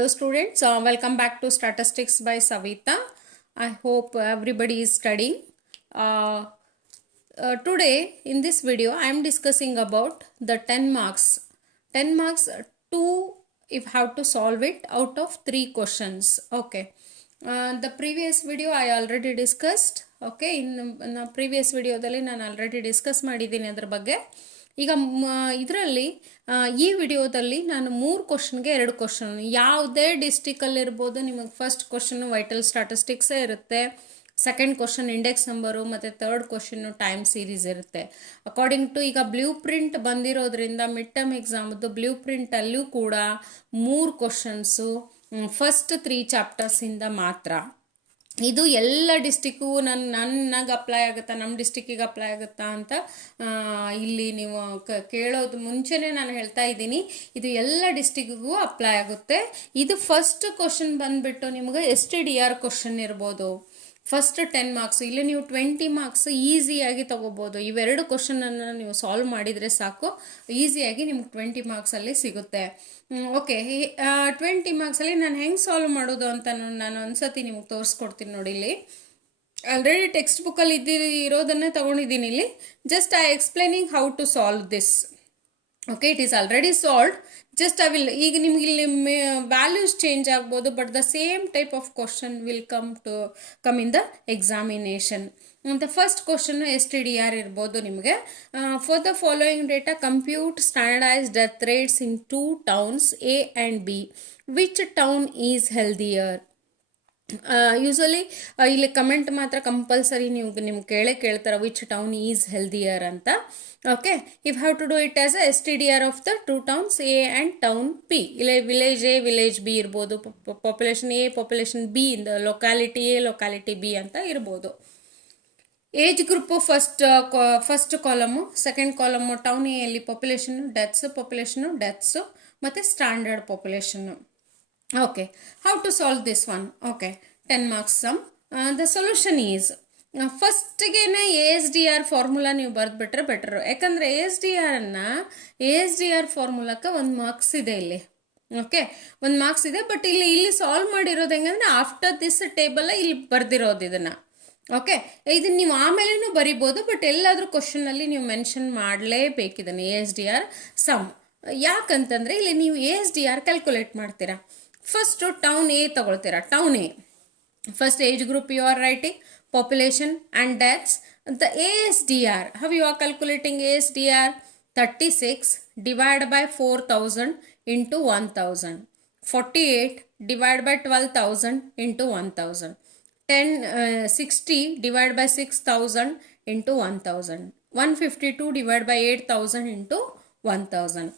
Hello students, welcome back to Statistics by Savita. I hope everybody is studying. Today in this video I am discussing about the 10 marks. 10 marks, 2 if have to solve it out of 3 questions. Okay. The previous video I already discussed. Okay, in the previous video dalli ನಾನು already discuss ಮಾಡಿದ್ದೀನಿ ಅದರ ಬಗ್ಗೆ. ಈಗ ಇದರಲ್ಲಿ ಈ ವಿಡಿಯೋದಲ್ಲಿ ನಾನು 3 ಕ್ವಶನ್ಗೆ 2 ಕ್ವಶನ್, ಯಾವುದೇ ಡಿಸ್ಟಿಕಲ್ಲಿ ಇರ್ಬೋದು. ನಿಮಗೆ ಫಸ್ಟ್ ಕ್ವಶನ್ ವೈಟಲ್ ಸ್ಟಾಟಿಸ್ಟಿಕ್ಸೇ ಇರುತ್ತೆ, ಸೆಕೆಂಡ್ ಕ್ವಶನ್ ಇಂಡೆಕ್ಸ್ ನಂಬರು, ಮತ್ತು ಥರ್ಡ್ ಕ್ವಶನ್ನು ಟೈಮ್ ಸೀರೀಸ್ ಇರುತ್ತೆ. ಅಕಾರ್ಡಿಂಗ್ ಟು ಈಗ ಬ್ಲೂ ಪ್ರಿಂಟ್ ಬಂದಿರೋದ್ರಿಂದ ಮಿಡ್ ಟರ್ಮ್ ಎಕ್ಸಾಮದ್ದು ಬ್ಲೂ ಪ್ರಿಂಟಲ್ಲೂ ಕೂಡ 3 ಕ್ವಶನ್ಸು ಫಸ್ಟ್ 3 ಚಾಪ್ಟರ್ಸಿಂದ ಮಾತ್ರ. ಇದು ಎಲ್ಲ ಡಿಸ್ಟಿಕ್ಕು ನನಗೆ ಅಪ್ಲೈ ಆಗುತ್ತಾ, ನಮ್ಮ ಡಿಸ್ಟಿಕ್ಕಿಗೆ ಅಪ್ಲೈ ಆಗುತ್ತಾ ಅಂತ ಇಲ್ಲಿ ನೀವು ಕೇಳೋದು ಮುಂಚೆನೇ ನಾನು ಹೇಳ್ತಾ ಇದ್ದೀನಿ, ಇದು ಎಲ್ಲ ಡಿಸ್ಟಿಕ್ಕಿಗೂ ಅಪ್ಲೈ ಆಗುತ್ತೆ. ಇದು ಫಸ್ಟ್ ಕ್ವಶನ್ ಬಂದುಬಿಟ್ಟು ನಿಮಗೆ STDR ಕ್ವಶನ್ ಇರ್ಬೋದು. ಫಸ್ಟ್ 10 ಮಾರ್ಕ್ಸ್, ಇಲ್ಲಿ ನೀವು 20 ಮಾರ್ಕ್ಸ್ ಈಸಿಯಾಗಿ ತೊಗೋಬೋದು. ಇವೆರಡು ಕ್ವಶನನ್ನು ನೀವು ಸಾಲ್ವ್ ಮಾಡಿದರೆ ಸಾಕು, ಈಸಿಯಾಗಿ ನಿಮ್ಗೆ 20 ಮಾರ್ಕ್ಸಲ್ಲಿ ಸಿಗುತ್ತೆ. ಓಕೆ, 20 ಮಾರ್ಕ್ಸಲ್ಲಿ ನಾನು ಹೆಂಗೆ ಸಾಲ್ವ್ ಮಾಡೋದು ಅಂತ ನಾನು ಒಂದ್ಸತಿ ನಿಮ್ಗೆ ತೋರಿಸ್ಕೊಡ್ತೀನಿ ನೋಡಿ. ಇಲ್ಲಿ ಆಲ್ರೆಡಿ ಟೆಕ್ಸ್ಟ್ ಬುಕ್ಕಲ್ಲಿ ಇರೋದನ್ನೇ ತೊಗೊಂಡಿದ್ದೀನಿ. ಇಲ್ಲಿ just I explaining how to solve this. Okay, it is already solved. Just I will, ಈಗ ನಿಮ್ಗೆ ಇಲ್ಲಿ ವ್ಯಾಲ್ಯೂಸ್ ಚೇಂಜ್ ಆಗ್ಬೋದು, but the same type of question will come in the examination. The first question STDR ಇರ್ಬೋದು ನಿಮಗೆ. For the following data compute standardized death rates in 2 towns A and B. Which town is healthier? Usually ಇಲ್ಲಿ comment ಮಾತ್ರ compulsory ನಿಮ್ಗೆ ಕೇಳ್ತಾರೆ which town is healthier ಅಂತ. Okay, you have to do it as a STDR of the 2 towns A and town P. ಇಲ್ಲಿ village A, village B ಇರ್ಬೋದು, population A, population B ಇಂದ locality A, locality B ಅಂತ ಇರ್ಬೋದು. Age group first column, second column town A ಅಲ್ಲಿ ಪಾಪ್ಯುಲೇಷನ್ನು deaths ಮತ್ತು standard ಪಾಪ್ಯುಲೇಷನ್ನು. Okay, how to solve this one? Okay, 10 marks sum. The solution is ಫಸ್ಟ್ಗೇನೆ ASDR formula ನೀವು ಬರೆದ್ಬಿಟ್ರೆ better. ಯಾಕಂದರೆ ASDR ಫಾರ್ಮುಲಾಕ್ಕೆ 1 marks ಇದೆ ಇಲ್ಲಿ. ಓಕೆ, 1 ಮಾರ್ಕ್ಸ್ ಇದೆ, ಬಟ್ ಇಲ್ಲಿ ಸಾಲ್ವ್ ಮಾಡಿರೋದು ಹೆಂಗಂದ್ರೆ ಆಫ್ಟರ್ ದಿಸ್ ಟೇಬಲ್ ಇಲ್ಲಿ ಬರೆದಿರೋದು ಇದನ್ನು. ಓಕೆ, ಇದನ್ನು ನೀವು ಆಮೇಲೆನೂ ಬರಿಬೋದು, ಬಟ್ ಎಲ್ಲಾದರೂ ಕ್ವಶನಲ್ಲಿ ನೀವು ಮೆನ್ಷನ್ ಮಾಡಲೇಬೇಕಿದ್ದಾನೆ ASDR ಸಮ್. ಯಾಕಂತಂದರೆ ಇಲ್ಲಿ ನೀವು ASDR ಕ್ಯಾಲ್ಕುಲೇಟ್ ಮಾಡ್ತೀರಾ. ಫಸ್ಟು ಟೌನ್ ಎ ತಗೊಳ್ತೀರಾ. Town A first age group you are writing, population and deaths. The ASDR, how you are calculating ASDR? 36 divide by 4000 into 1000, 48 divide by 12,000 into 1000, 60 divide by 6,000 into 1000, 152 divide by 8,000 into 1000.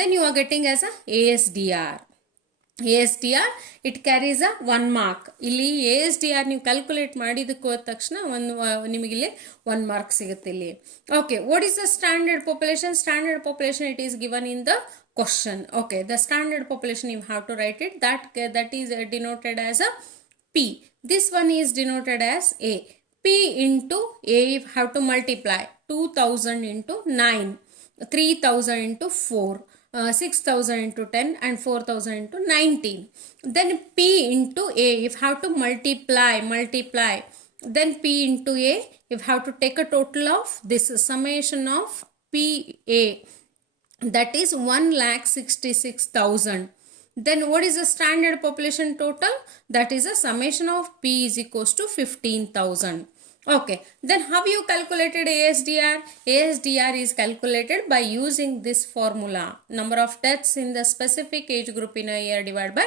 Then you are getting as a ASDR. It carries a 1 mark. ಇಲ್ಲಿ ASDR ನೀವು calculate ಮಾಡಿದಕ್ಕೆ ಹೋದ ತಕ್ಷಣ ನಿಮಗಿಲ್ಲಿ 1 mark ಸಿಗುತ್ತೆ ಇಲ್ಲಿ. Okay, what is the standard population? Standard population it is given in the question. Okay, the standard population you have to write it. that is denoted as a P. This one is denoted as A. P into A you have to multiply 2,000 into 9, 3,000 into 4, 6,000 into 10 and 4,000 into 19. Then P into A if have to multiply. Then P into A if have to take a total of this summation of PA, that is 1,66,000. Then what is the standard population total? That is a summation of P is equals to 15,000. Okay, then how you calculated ASDR? ASDR is calculated by using this formula. Number of deaths in the specific age group in a year divided by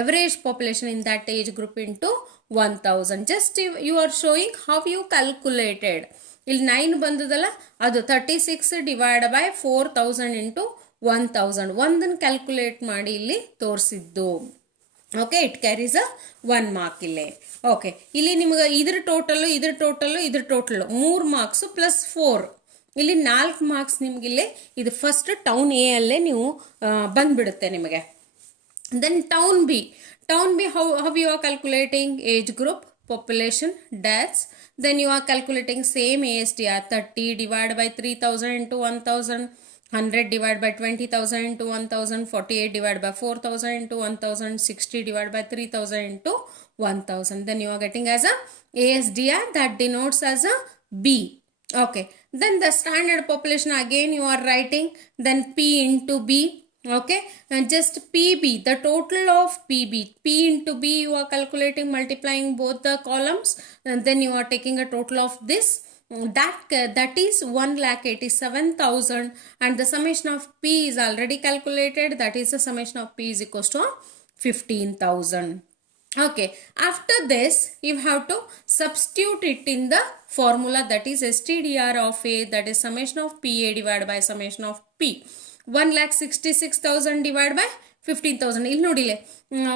average population in that age group into 1000. Just you are showing how you calculated. ಇಲ್ಲಿ 9 ಬಂದದಲ್ಲ, ಅದು 36 divide by 4000 into 1000 ಒಂದನ್ನು calculate ಮಾಡಿ ಇಲ್ಲಿ ತೋರಿಸಿದ್ದು. Okay, it carries a 1 mark ಇಲ್ಲಿ. Okay, ಇಲ್ಲಿ ನಿಮಗೆ ಇದ್ರ ಟೋಟಲು 3 ಮಾರ್ಕ್ಸು ಪ್ಲಸ್ 4, ಇಲ್ಲಿ 4 ಮಾರ್ಕ್ಸ್ ನಿಮಗಿಲ್ಲಿ ಇದು ಫಸ್ಟ್ ಟೌನ್ ಎ ಅಲ್ಲೇ ನೀವು ಬಂದ್ಬಿಡುತ್ತೆ ನಿಮಗೆ. Then town B how you are calculating age group, population, deaths. Then you are calculating same ASDR 30 divided by 3,000 into 1,000, 100 divided by 20,000 into 1,000, 48 divided by 4,000 into 1,000, 60 divided by 3,000 into 1,000. Then you are getting as a ASDR, that denotes as a B. Okay. Then the standard population again you are writing, then P into B. Okay, and just PB, the total of PB, P into B you are calculating, multiplying both the columns, and then you are taking a total of this. That is 1,87,000, and the summation of P is already calculated. That is the summation of P is equals to 15,000. Okay, after this you have to substitute it in the formula, that is STDR of A, that is summation of PA divided by summation of P. 1,66,000 divided by 15,000. ಇಲ್ಲಿ ನೋಡಿಲೆ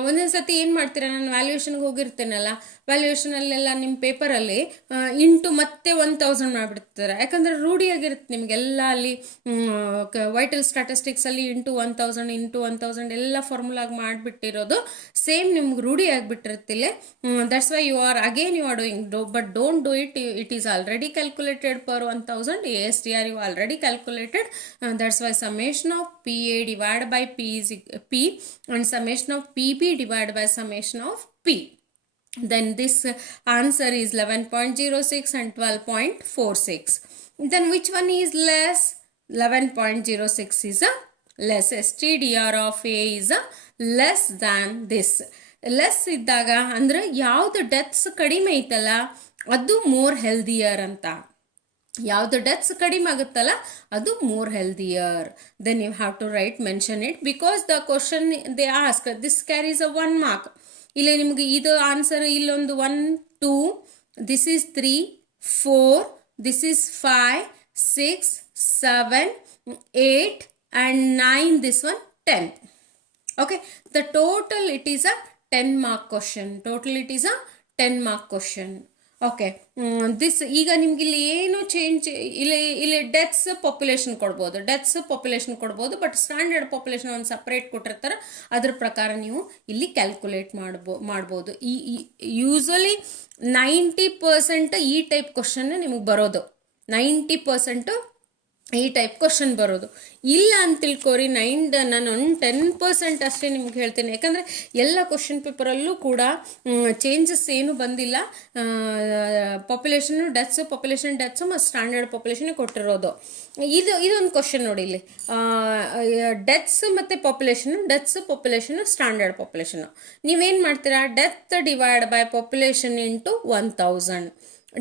ಒಂದೊಂದು ಸತಿ ಏನು ಮಾಡ್ತೀರಾ, ನಾನು ವ್ಯಾಲ್ಯೂಯೇಷನ್ಗೆ ಹೋಗಿರ್ತೇನಲ್ಲ, ವ್ಯಾಲ್ಯೂಯೇಷನಲ್ಲೆಲ್ಲ ನಿಮ್ಮ ಪೇಪರಲ್ಲಿ into ಮತ್ತೆ 1,000 ಮಾಡಿಬಿಡ್ತಾರೆ. ಯಾಕಂದರೆ ರೂಢಿಯಾಗಿರುತ್ತೆ ನಿಮಗೆಲ್ಲ ಅಲ್ಲಿ ವೈಟಲ್ ಸ್ಟ್ಯಾಟಿಸ್ಟಿಕ್ಸಲ್ಲಿ ಇಂಟು 1,000 ಎಲ್ಲ ಫಾರ್ಮುಲಾಗಿ ಮಾಡಿಬಿಟ್ಟಿರೋದು ಸೇಮ್ ನಿಮ್ಗೆ ರೂಢಿ ಆಗಿಬಿಟ್ಟಿರುತ್ತಿಲ್ಲ. That's why you are doing, but don't do it, it is already calculated per 1,000. ASTR you already calculated. That's why summation of PA divided by P is P, and summation of PB divided by summation of P. Then this answer is 11.06 and 12.46. Then which one is less? 11.06 is a less. STDR of A is a less than this. Less ಇದ್ದಾಗ ಅಂದರೆ ಯಾವುದು deaths ಕಡಿಮೆ ಐತಲ್ಲ ಅದು more healthier ಅಂತ. ಯಾವುದು deaths ಕಡಿಮೆ ಆಗುತ್ತಲ್ಲ ಅದು more healthier. Then you have to write mention it, because the question they ask this carries a 1 mark. ಇಲ್ಲಿ ನಿಮಗೆ ಇದು ಆನ್ಸರ್ ಇಲ್ಲೊಂದು 1 2, this is 3 4, this is 5 6 7 8 and 9, this one 10. Okay, the total it is a 10 mark question. Total it is a 10 mark question. Okay, this ಈಗ ನಿಮ್ಗೆ ಇಲ್ಲಿ ಏನು change, ಇಲ್ಲಿ deaths population ಕೊಡ್ಬೋದು, ಬಟ್ ಸ್ಟ್ಯಾಂಡರ್ಡ್ ಪಾಪ್ಯುಲೇಷನ್ ಒಂದು ಸಪ್ರೇಟ್ ಕೊಟ್ಟಿರ್ತಾರೆ, ಅದ್ರ ಪ್ರಕಾರ ನೀವು ಇಲ್ಲಿ ಕ್ಯಾಲ್ಕುಲೇಟ್ ಮಾಡ್ಬೋದು. ಯೂಸ್ವಲಿ 90% ಈ ಟೈಪ್ ಕ್ವಶನ್ ನಿಮಗೆ ಬರೋದು, 90% ಈ ಟೈಪ್ ಕ್ವಶನ್ ಬರೋದು. ಇಲ್ಲ ಅಂತ ತಿಳ್ಕೊರಿ, ನಾನು 10% ಅಷ್ಟೇ ನಿಮ್ಗೆ ಹೇಳ್ತೀನಿ. ಯಾಕಂದರೆ ಎಲ್ಲ ಕ್ವಶನ್ ಪೇಪರಲ್ಲೂ ಕೂಡ ಚೇಂಜಸ್ ಏನು ಬಂದಿಲ್ಲ. ಪಾಪ್ಯುಲೇಷನ್ನು ಡೆತ್ಸು ಮತ್ತು ಸ್ಟ್ಯಾಂಡರ್ಡ್ ಪಾಪ್ಯುಲೇಷನ್ ಕೊಟ್ಟಿರೋದು. ಇದೊಂದು ಕ್ವಶನ್ ನೋಡಿ, ಇಲ್ಲಿ ಡೆತ್ಸ್ ಮತ್ತು ಪಾಪ್ಯುಲೇಷನ್ನು ಸ್ಟ್ಯಾಂಡರ್ಡ್ ಪಾಪ್ಯುಲೇಷನ್ನು. ನೀವೇನು ಮಾಡ್ತೀರಾ, death divide by population into 1,000,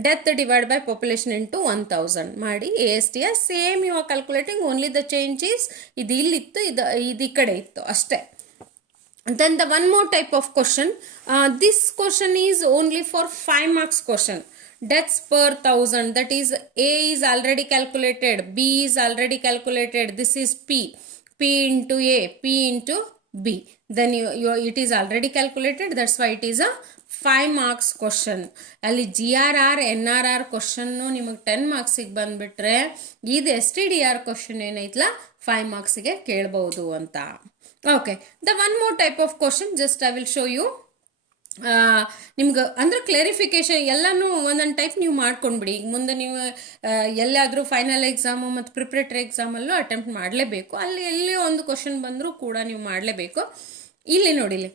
death divide by population into 1,000 ಮಾಡಿ ASTR same you are calculating, only the change is ಇದು ಇಲ್ಲಿತ್ತು, ಇದು ಈ ಕಡೆ ಇತ್ತು ಅಷ್ಟೇ. Then the one more type of question, this question is only for 5 marks question. Deaths per 1,000, that is A is already calculated, B is already calculated, this is P into A, P into B. Then it is already calculated, that's why it is a 5 marks question. ಅಲ್ಲಿ GRR NRR question ನಿಮಗೆ 10 ಮಾರ್ಕ್ಸಿಗೆ ಬಂದುಬಿಟ್ರೆ, ಇದು STDR question ಏನೈತಲ್ಲ 5 ಮಾರ್ಕ್ಸಿಗೆ ಕೇಳ್ಬೋದು ಅಂತ. Okay, the one more type of question, just I will show you. ನಿಮ್ಗೆ ಅಂದರೆ ಕ್ಲಾರಿಫಿಕೇಶನ್ ಎಲ್ಲನೂ ಒಂದೊಂದು ಟೈಪ್ ನೀವು ಮಾಡ್ಕೊಂಡ್ಬಿಡಿ. ಈಗ ಮುಂದೆ ನೀವು ಎಲ್ಲಾದರೂ ಫೈನಲ್ ಎಕ್ಸಾಮು ಮತ್ತು ಪ್ರಿಪ್ರೇಟರಿ ಎಕ್ಸಾಮಲ್ಲೂ ಅಟೆಂಪ್ಟ್ ಮಾಡಲೇಬೇಕು. ಅಲ್ಲಿ ಎಲ್ಲಿ ಒಂದು ಕ್ವಶನ್ ಬಂದರೂ ಕೂಡ ನೀವು ಮಾಡಲೇಬೇಕು. ಇಲ್ಲಿ ನೋಡಿಲಿ,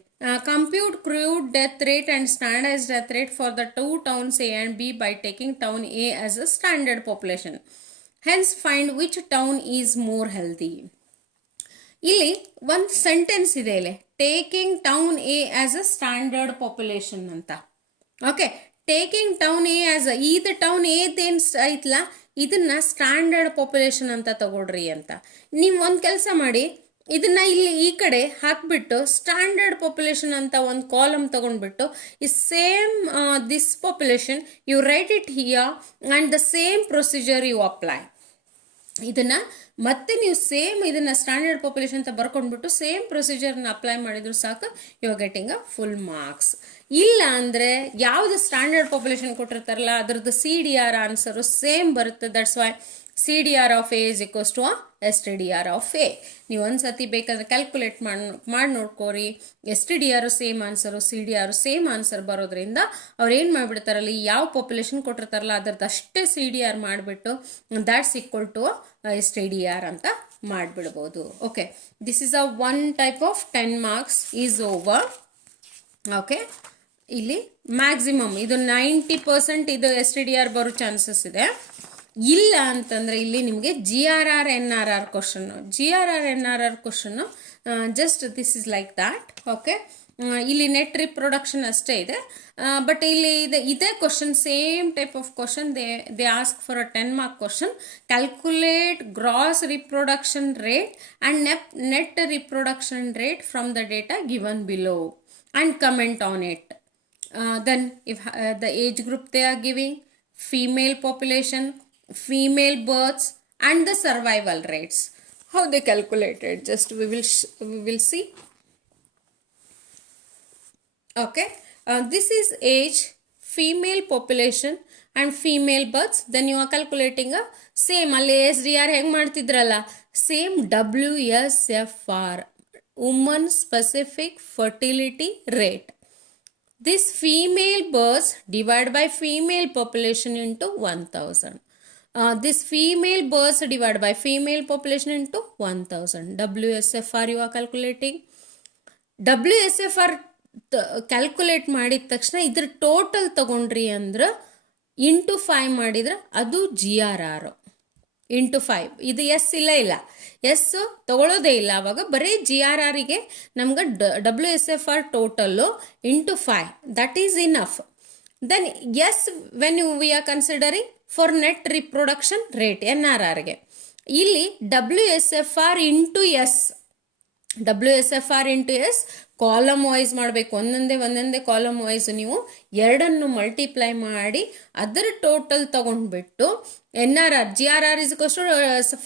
compute crude death rate and standardized death rate for the two towns A and B by taking town A as a standard population. Hence find which town is more healthy. ಇಲ್ಲಿ ಒಂದು sentence ಇದೆ, ಇಲ್ಲಿ taking town A as a standard population ಅಂತ. Okay, taking town A as a, ಇದು town ಏದೇನು ಐತಲ್ಲ ಇದನ್ನ standard population ಅಂತ ತಗೊಳ್ರಿ ಅಂತ. ನೀವು ಒಂದು ಕೆಲಸ ಮಾಡಿ, ಇದನ್ನ ಇಲ್ಲಿ ಈ ಕಡೆ ಹಾಕ್ಬಿಟ್ಟು ಸ್ಟ್ಯಾಂಡರ್ಡ್ ಪಾಪ್ಯುಲೇಷನ್ ಅಂತ ಒಂದು ಕಾಲಮ್ ತಗೊಂಡ್ಬಿಟ್ಟು ಈ same this population you write it here and the same procedure you apply. ಇದನ್ನು ಮತ್ತೆ ನೀವು ಸೇಮ್ ಇದನ್ನು ಸ್ಟ್ಯಾಂಡರ್ಡ್ ಪಾಪ್ಯುಲೇಷನ್ ಅಂತ ಬರ್ಕೊಂಡ್ಬಿಟ್ಟು ಸೇಮ್ ಪ್ರೊಸೀಜರ್ನ ಅಪ್ಲೈ ಮಾಡಿದ್ರು ಸಾಕು, you are getting a full marks. ಇಲ್ಲ ಅಂದರೆ ಯಾವುದು ಸ್ಟ್ಯಾಂಡರ್ಡ್ ಪಾಪ್ಯುಲೇಷನ್ ಕೊಟ್ಟಿರ್ತಾರಲ್ಲ ಅದರದ್ದು CDR ಆನ್ಸರು ಸೇಮ್ ಬರುತ್ತೆ. That's why CDR of A is equals to STDR of A. ನೀವು ಒಂದು ಸತಿ ಬೇಕಾದ್ರೆ ಕ್ಯಾಲ್ಕುಲೇಟ್ ಮಾಡಿ ನೋಡ್ಕೋರಿ. STDR same answer, CDR same answer ಬರೋದ್ರಿಂದ ಅವ್ರು ಏನು ಮಾಡಿಬಿಡ್ತಾರಲ್ಲಿ, ಯಾವ ಪಾಪ್ಯುಲೇಷನ್ ಕೊಟ್ಟಿರ್ತಾರಲ್ಲ ಅದರದ್ದು ಅಷ್ಟೇ CDR ಮಾಡಿಬಿಟ್ಟು ದ್ಯಾಟ್ಸ್ ಈಕ್ವಲ್ ಟು STDR ಅಂತ ಮಾಡಿಬಿಡ್ಬೋದು. Okay, this is a one type of 10 marks is over. Okay, ಇಲ್ಲಿ ಮ್ಯಾಕ್ಸಿಮಮ್ ಇದು 90% ಇದು STDR ಬರೋ ಚಾನ್ಸಸ್ ಇದೆ. ಇಲ್ಲ ಅಂತಂದರೆ ಇಲ್ಲಿ ನಿಮಗೆ GRR NRR ಕ್ವಶನ್ನು, GRR NRR ಕ್ವಶನ್ನು just this is like that. Okay, ಇಲ್ಲಿ ನೆಟ್ ರಿಪ್ರೊಡಕ್ಷನ್ ಅಷ್ಟೇ ಇದೆ, ಬಟ್ ಇಲ್ಲಿ ಇದೇ question, same type of question they ask for a 10 mark question. Calculate gross reproduction rate and net reproduction rate from the data given below and comment on it. Then if the age group they are giving, female population, female births and the survival rates, how they calculated, just we will see. Okay, this is age, female population and female births. Then you are calculating a same ಅಲ್ಲಿ SDR ಹೆಂಗೆ ಮಾಡ್ತಿದ್ರಲ್ಲ, same WSFR, woman specific fertility rate. This female births divided by female population into 1000. This female births divided by female population into 1000. WSFR you are calculating. WSFR calculate ಮಾಡಿದ ತಕ್ಷಣ ಇದ್ರ total ತಗೊಂಡ್ರಿ ಅಂದ್ರೆ into 5 ಮಾಡಿದ್ರೆ ಅದು GRR into 5. ಇದು ಇಲ್ಲ S ತಗೊಳ್ಳೋದೇ ಇಲ್ಲ, ಅವಾಗ ಬರೀ GRRಗೆ ನಮ್ಗೆ WSFR total into 5, that is enough. Then S when we are considering for net reproduction rate NRRಗೆ, ಇಲ್ಲಿ WSFR into S, WSFR into S column wise ಮಾಡಬೇಕು. ಒಂದೊಂದೇ ಕಾಲಮ್ ವೈಸ್ ನೀವು ಎರಡನ್ನು ಮಲ್ಟಿಪ್ಲೈ ಮಾಡಿ ಅದರ ಟೋಟಲ್ ತಗೊಂಡ್ಬಿಟ್ಟು NRR GRR is equals to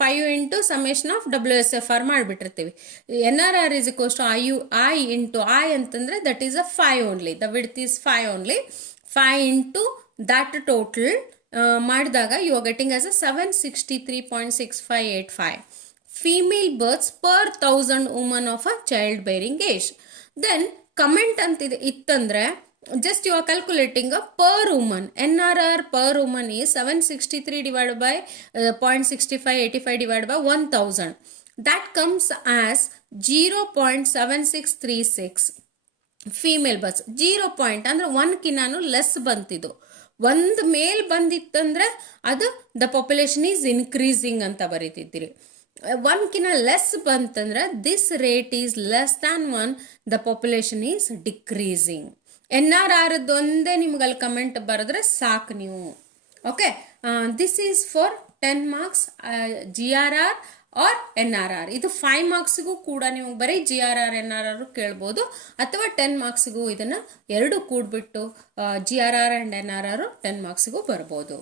5 into summation of WSFR ಮಾಡಿಬಿಟ್ಟಿರ್ತೀವಿ. NRR is equals to I into I ಅಂತಂದರೆ that is a 5 only, the width is 5 only. 5 into that total ಮಾಡಿದಾಗ you are getting as a 763.6585 female births per 1000 women of a child bearing age. Then comment ಅಂತಿದೆ ಇತ್ತಂದ್ರೆ just you are calculating a per woman. NRR per woman is 763 divided by 0.6585 divided by 1000. That comes as 0.7636 female berths. 0 point ಅಂದರೆ 1ಕಿನ್ನಾನು less ಬಂತಿದ್ದು, ಒಂದು ಮೇಲ್ ಬಂದಿತ್ತಂದ್ರೆ ಅದು the population is increasing ಅಂತ ಬರೀತಿದ್ದೀರಿ. 1ಕಿನ್ನ less ಬಂತಂದ್ರೆ this rate is less than 1, the population is decreasing. NRR ಒಂದೇ ನಿಮ್ಗೆ ಅಲ್ಲಿ ಕಮೆಂಟ್ ಬರೆದ್ರೆ ಸಾಕು ನೀವು. Okay, this is for 10 marks GRR or NRR. ಇದು 5 ಮಾರ್ಕ್ಸಿಗೂ ಕೂಡ ನೀವು ಬರೀ GRR NRR ಕೇಳ್ಬೋದು, ಅಥವಾ 10 ಮಾರ್ಕ್ಸಿಗೂ ಇದನ್ನು ಎರಡು ಕೂಡ್ಬಿಟ್ಟು GRR ಆ್ಯಂಡ್ NRR 10 ಮಾರ್ಕ್ಸಿಗೂ ಬರ್ಬೋದು.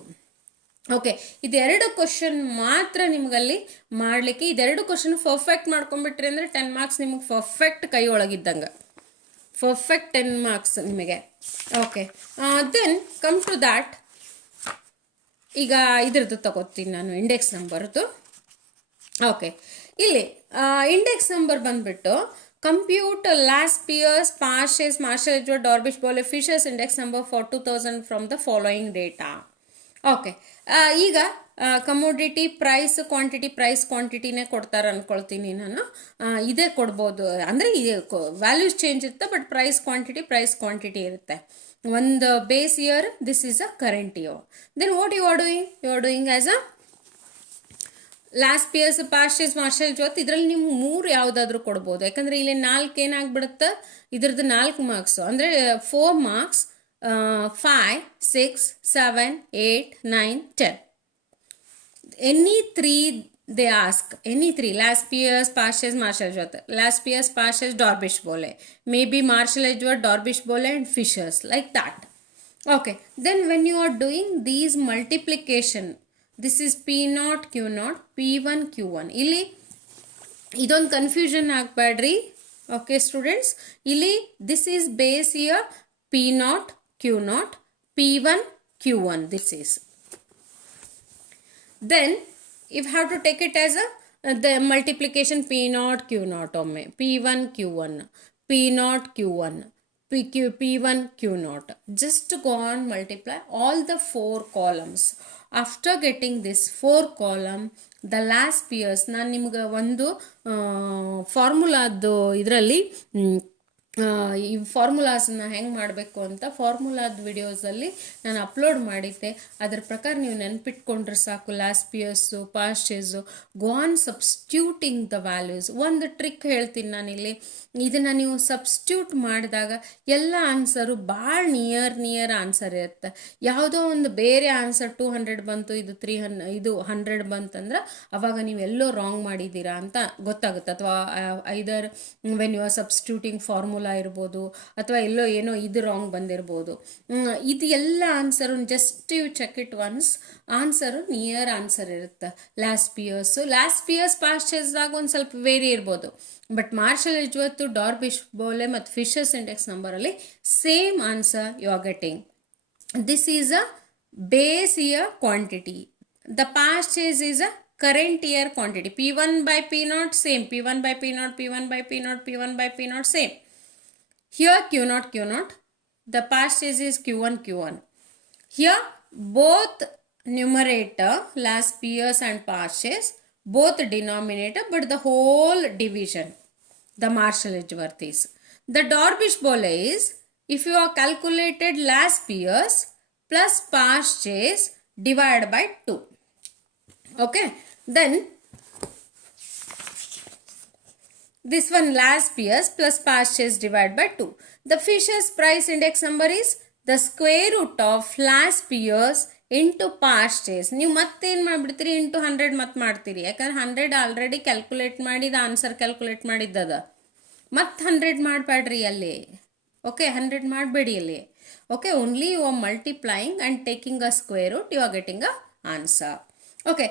ಓಕೆ, ಇದೆರಡು ಕ್ವಶನ್ ಮಾತ್ರ ನಿಮಗಲ್ಲಿ ಮಾಡಲಿಕ್ಕೆ, ಇದೆರಡು ಕ್ವಶನ್ ಪರ್ಫೆಕ್ಟ್ ಮಾಡ್ಕೊಂಡ್ಬಿಟ್ರಿ ಅಂದರೆ 10 ಮಾರ್ಕ್ಸ್ ನಿಮಗೆ ಪರ್ಫೆಕ್ಟ್ ಕೈ ಒಳಗಿದ್ದಂಗೆ, ಪರ್ಫೆಕ್ಟ್ 10 ಮಾರ್ಕ್ಸ್ ನಿಮಗೆ. Okay, then come to that. ಈಗ ಇದ್ರದ್ದು ತಗೋತೀನಿ ನಾನು ಇಂಡೆಕ್ಸ್ ನಂಬರ್ದು. ಓಕೆ, ಇಲ್ಲಿ ಇಂಡೆಕ್ಸ್ ನಂಬರ್ ಬಂದ್ಬಿಟ್ಟು compute Laspeyres Paasche Marshall Edgeworth Drobisch Bowley Fisher's index number for 2000 from the following data. Okay, ಈಗ ಕಮೋಡಿಟಿ ಪ್ರೈಸ್ ಕ್ವಾಂಟಿಟಿ, ಪ್ರೈಸ್ ಕ್ವಾಂಟಿಟಿನೇ ಕೊಡ್ತಾರೆ ಅಂದ್ಕೊಳ್ತೀನಿ ನಾನು. ಇದೇ ಕೊಡ್ಬೋದು, ಅಂದರೆ ವ್ಯಾಲ್ಯೂಸ್ ಚೇಂಜ್ ಇರುತ್ತೆ, ಬಟ್ ಪ್ರೈಸ್ ಕ್ವಾಂಟಿಟಿ ಇರುತ್ತೆ. ಒಂದು base year, this is a current year. Then what you are doing as a Laspeyres Paasche Marshall ಜೊತೆ ಇದರಲ್ಲಿ ನೀವು 3 ಯಾವುದಾದ್ರೂ ಕೊಡ್ಬೋದು. ಯಾಕಂದರೆ ಇಲ್ಲಿ 4 ಏನಾಗ್ಬಿಡುತ್ತೆ, ಇದ್ರದ್ದು 4 ಮಾರ್ಕ್ಸು, ಅಂದರೆ 4 marks 5, 6, 7, 8, 9, 10. Any 3 they ask, any 3, last Pierce, Parshes, Marshall Jyoth, last Pierce, Parshes, Dorbish Bole, maybe Marshall Edgeworth, Dorbish Bole and Fishers, like that. Okay, then when you are doing these multiplication, this is P0, Q0, P1, Q1. ಇಲ್ಲಿ ಇದೊಂದು confusion ಆಗಬೇಡ್ರಿ. Okay students, ಇಲ್ಲಿ this is base year P0, Q0, P1, Q1, this is. Then if you have to take it as the multiplication P0, Q0 ಒಮ್ಮೆ, P1, Q1, P0, Q1, P1, Q0. Just go on multiply all the 4 columns. After getting this 4 column, the last piers ನಾನು ನಿಮ್ಗೆ ಒಂದು ಫಾರ್ಮುಲಾದ್ದು ಇದರಲ್ಲಿ ಈ ಫಾರ್ಮುಲಾಸನ್ನ ಹೆಂಗೆ ಮಾಡಬೇಕು ಅಂತ ಫಾರ್ಮುಲಾದ ವಿಡಿಯೋಸಲ್ಲಿ ನಾನು ಅಪ್ಲೋಡ್ ಮಾಡಿದ್ದೆ. ಅದ್ರ ಪ್ರಕಾರ ನೀವು ನೆನ್ಪಿಟ್ಕೊಂಡ್ರೆ ಸಾಕು. Laspeyres, Paasche, go on substituting the values. ಒಂದು ಟ್ರಿಕ್ ಹೇಳ್ತೀನಿ ನಾನಿಲ್ಲಿ. ಇದನ್ನು ನೀವು ಸಬ್ಸ್ಟ್ಯೂಟ್ ಮಾಡಿದಾಗ ಎಲ್ಲ ಆನ್ಸರು ಭಾಳ ನಿಯರ್ ಆನ್ಸರ್ ಇರುತ್ತೆ. ಯಾವುದೋ ಒಂದು ಬೇರೆ ಆನ್ಸರ್ 200 ಬಂತು, ಇದು 100 ಬಂತಂದ್ರೆ ಅವಾಗ ನೀವು ಎಲ್ಲೋ ರಾಂಗ್ ಮಾಡಿದ್ದೀರಾ ಅಂತ ಗೊತ್ತಾಗುತ್ತೆ. ಅಥವಾ either when you are substituting formula ಇರ್ಬೋದು, ಅಥವಾ ಎಲ್ಲೋ ಏನೋ ಇದು ರಾಂಗ್ ಬಂದಿರ್ಬೋದು. ಇದು ಎಲ್ಲ answer just you check it once, answer near answer ಇರುತ್ತೆ. ಲಾಸ್ಟ್ ಪಿಯರ್ಸ್ ಪಾಸ್ಟ್ ಡೇಸ್ದಾಗ ಒಂದು ಸ್ವಲ್ಪ ವೇರಿ ಇರ್ಬೋದು, ಬಟ್ ಮಾರ್ಷಲ್ ಎಜ್ವರ್ತ್, ಡಾರ್ಬಿಶ್ ಬೋಲೆ ಮತ್ತು ಫಿಶರ್ಸ್ ಇಂಡೆಕ್ಸ್ ನಂಬರಲ್ಲಿ same answer you are getting. This is a base year quantity. The Paasche is a current year quantity. P1 by P0 same, P1 by P0, P1 by P0, P1 by P0 same. Here Q0, the past is Q1. Here both numerator, last years and past years, both denominator, but the whole division, the Marshall-Edgeworth is. The Dorbish-Bohle is, if you are calculated last years plus past years divided by 2. Okay, then this one last years plus past years divided by 2. The Fisher's price index number is the square root of last years into past years. ನೀವು ಮತ್ತೇನು ಮಾಡಿಬಿಡ್ತೀರಿ, into 100 ಮತ್ತೆ ಮಾಡ್ತೀರಿ. ಯಾಕಂದ್ರೆ 100 already calculate ಮಾಡಿದ answer calculate ಮಾಡಿದ್ದದ. ಮತ್ತೆ 100 ಮಾಡಬೇಡ್ರಿ ಅಲ್ಲಿ. ಓಕೆ, 100 ಮಾಡಬೇಡಿ ಅಲ್ಲಿ. Okay, only you are multiplying and taking a square root, you are getting a answer. Okay,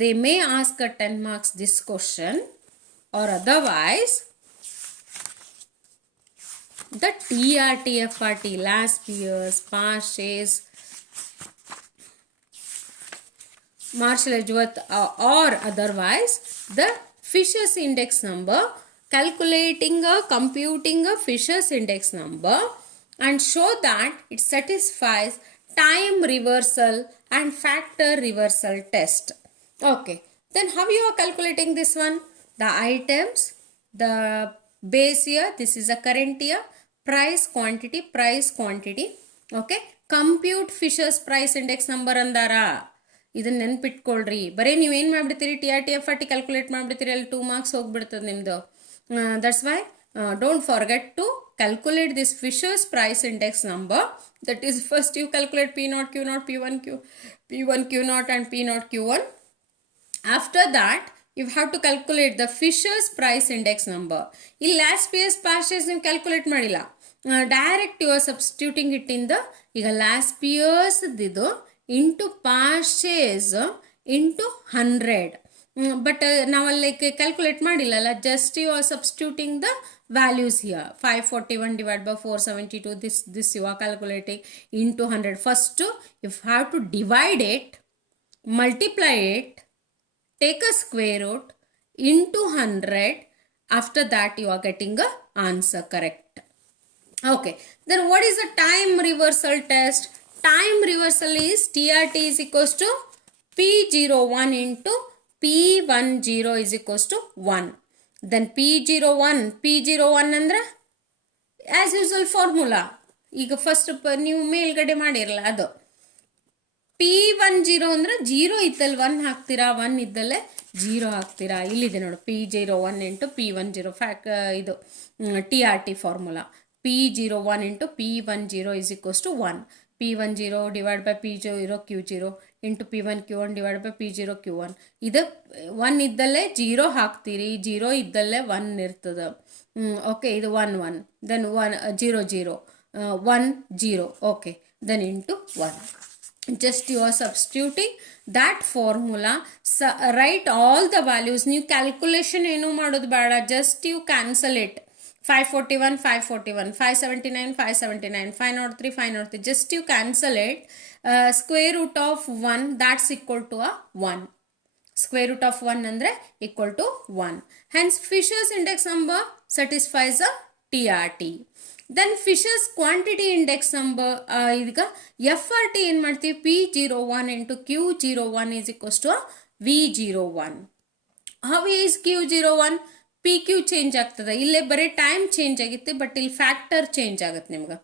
they may ask a 10 marks this question, or otherwise the TRT, FRT, last years, past years, Marshall-Edgeworth, or otherwise the Fisher's index number, computing a Fisher's index number and show that it satisfies time reversal and factor reversal test. Okay, then how you are calculating this one? The items, the base year, this is a current year, price quantity. Okay, compute Fisher's price index number andara. ಇದನ್ನ ನೆನ್ಪಿಟ್ಕೊಳ್ರಿ. ಬರೀ ನೀವೇನು ಮಾಡಿಬಿಡ್ತೀರಿ, TRT FRT calculate ಮಾಡಿಬಿಡ್ತೀರಿ, ಅಲ್ಲಿ 2 marks ಹೋಗ್ಬಿಡ್ತದೆ ನಿಮ್ಮದು. That's why don't forget to calculate this Fisher's price index number. That is, first you calculate P0 Q0, P1 Q0 and P0 Q1. After that you have to calculate the Fisher's price index number. In last year's past years ನೀವು calculate ಮಾಡಿಲ್ಲ, direct you are substituting it in the, ಈಗ Laspeyres ಇದು into ಪಾಸ್ಟ್ ಇಯರ್ಸ್ into 100. But ನಾವಲ್ಲಿ calculate ಮಾಡಿಲ್ಲಲ್ಲ, just you are substituting the values here. 541 divided by 472, this you are calculating into 100. First you have to divide it, multiply it, take a square root into 100. After that you are getting a answer correct. Okay, then what is the time reversal test? Time reversal is TRT is equals to P01 into P10 is equals to 1. Then P01 ಅಂದ್ರೆ as usual formula. ಈಗ first ನೀವು ಮೇಲ್ಗಡೆ ಮಾಡಿರಲ್ಲ ಅದು. P10 ಅಂದರೆ 0 ಇದ್ದಲ್ಲಿ 1 ಹಾಕ್ತೀರಾ, 1 ಇದ್ದಲ್ಲೇ 0 ಹಾಕ್ತೀರಾ. ಇಲ್ಲಿದೆ ನೋಡಿ, P01 ಇಂಟು P10 ಇದು TRT formula. P01 into P10 is equals to 1. P10 divided by P0 Q0 into P1 Q1 divided by P0 Q1. ಇದು 1 ಇದ್ದಲ್ಲೇ 0 ಹಾಕ್ತೀರಿ, 0 ಇದ್ದಲ್ಲೇ 1 ಇರ್ತದೆ. ಓಕೆ, ಇದು 1 then 0 0 1 0. Okay, then into 1. just you are substituting that formula. Write all the values. ನೀವು calculation ಏನೂ ಮಾಡೋದು ಬೇಡ, just you cancel it. 541 579 503 503, just you cancel it. Square root of 1, that's equal to a 1. Square root of 1 andre equal to 1. Hence Fisher's index number satisfies a TRT. Then Fisher's quantity index number idiga FRT ಏನು ಮಾಡ್ತೀವಿ, P01 into Q01 is equals to V01. How is Q01? P Q change ಆಗ್ತದೆ. ಇಲ್ಲೇ ಬರೀ time change ಆಗಿತ್ತು, but ಇಲ್ಲಿ factor change ಆಗುತ್ತೆ ನಿಮ್ಗೆ.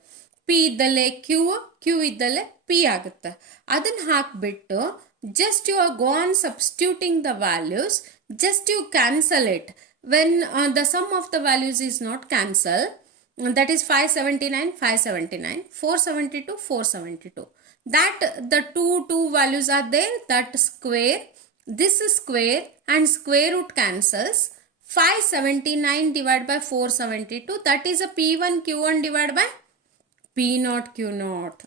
P ಇದ್ದಲ್ಲೇ ಕ್ಯೂ ಇದ್ದಲ್ಲೇ ಪಿ ಆಗುತ್ತೆ. ಅದನ್ನು ಹಾಕಿಬಿಟ್ಟು just you are go on substituting the values, just you cancel it when the sum of the values is not cancel. That is 579, 579, 472, 472. That the two values are there, that square, this square and square root cancels. 579 divided by 472, that is a P1 Q1 divided by P0 Q0.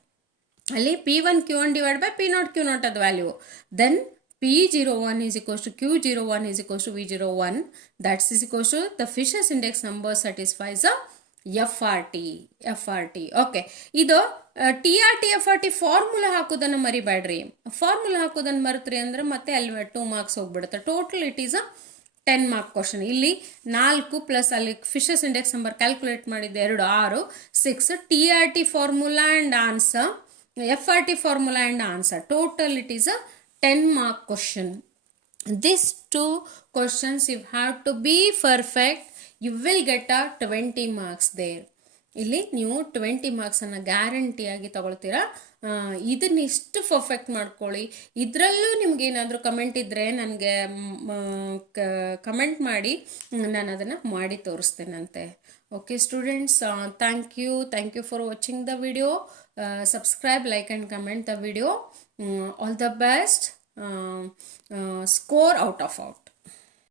Ali P1 Q1 divided by P0 Q0 at the value. Then P01 is equals to Q01 is equals to V01. That is equals to the Fisher's index number satisfies a FRT. Okay, ಇದು TRT FRT formula ಹಾಕೋದನ್ನು ಮರಿಬೇಡ್ರಿ. Formula ಹಾಕೋದನ್ನು ಮರೆತ್ರಿ ಅಂದ್ರೆ ಮತ್ತೆ ಅಲ್ಲಿ 2 marks ಹೋಗ್ಬಿಡುತ್ತೆ. Total it is a 10 mark question. ಇಲ್ಲಿ 4 plus ಅಲ್ಲಿ Fisher's index number calculate ಮಾಡಿದ್ದೆ 2, 6, 6 TRT formula and answer, FRT formula and answer. Total it is a 10 mark question. These 2 questions you have to be perfect. You will get a 20 marks there. ಇಲ್ಲಿ ನೀವು 20 ಮಾರ್ಕ್ಸನ್ನು ಗ್ಯಾರಂಟಿಯಾಗಿ ತಗೊಳ್ತೀರಾ. ಇದನ್ನ ಇಷ್ಟು perfect ಮಾಡ್ಕೊಳ್ಳಿ. ಇದರಲ್ಲೂ ನಿಮ್ಗೇನಾದರೂ comment ಇದ್ದರೆ ನನಗೆ ಕಮೆಂಟ್ ಮಾಡಿ, ನಾನು ಅದನ್ನು ಮಾಡಿ ತೋರಿಸ್ತೇನಂತೆ. Okay students, thank you for watching the video. Subscribe, like and comment the video. All the best. Score out of out.